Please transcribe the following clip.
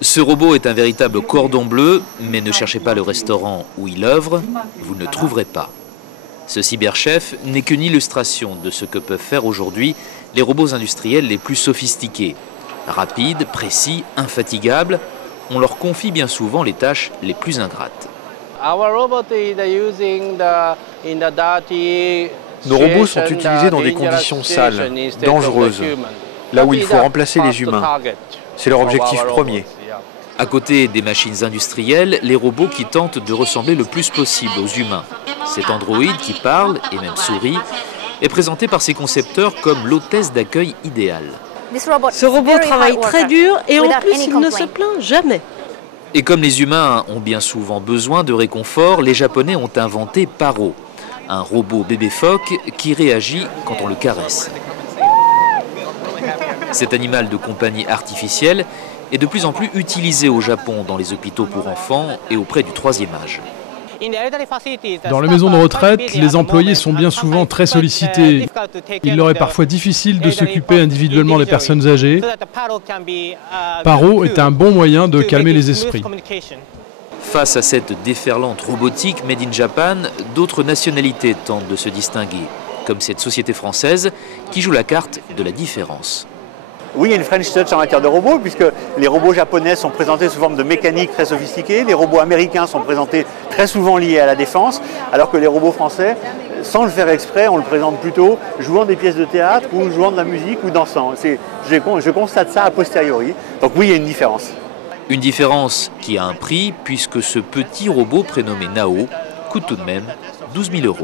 Ce robot est un véritable cordon bleu, mais ne cherchez pas le restaurant où il œuvre, vous ne le trouverez pas. Ce cyberchef n'est qu'une illustration de ce que peuvent faire aujourd'hui les robots industriels les plus sophistiqués. Rapides, précis, infatigables, on leur confie bien souvent les tâches les plus ingrates. Nos robots sont utilisés dans des conditions sales, dangereuses, là où il faut remplacer les humains. C'est leur objectif premier. À côté des machines industrielles, les robots qui tentent de ressembler le plus possible aux humains. Cet androïde qui parle et même sourit est présenté par ses concepteurs comme l'hôtesse d'accueil idéale. Ce robot travaille très dur et en plus il ne se plaint jamais. Et comme les humains ont bien souvent besoin de réconfort, les Japonais ont inventé Paro, un robot bébé phoque qui réagit quand on le caresse. Cet animal de compagnie artificielle est de plus en plus utilisé au Japon dans les hôpitaux pour enfants et auprès du troisième âge. Dans les maisons de retraite, les employés sont bien souvent très sollicités. Il leur est parfois difficile de s'occuper individuellement des personnes âgées. Paro est un bon moyen de calmer les esprits. Face à cette déferlante robotique made in Japan, d'autres nationalités tentent de se distinguer, comme cette société française qui joue la carte de la différence. Oui, il y a une French touch en matière de robots, puisque les robots japonais sont présentés sous forme de mécanique très sophistiquée, les robots américains sont présentés très souvent liés à la défense, alors que les robots français, sans le faire exprès, on le présente plutôt jouant des pièces de théâtre ou jouant de la musique ou dansant. Je constate ça a posteriori, donc oui, il y a une différence. Une différence qui a un prix, puisque ce petit robot prénommé Nao coûte tout de même 12 000 €.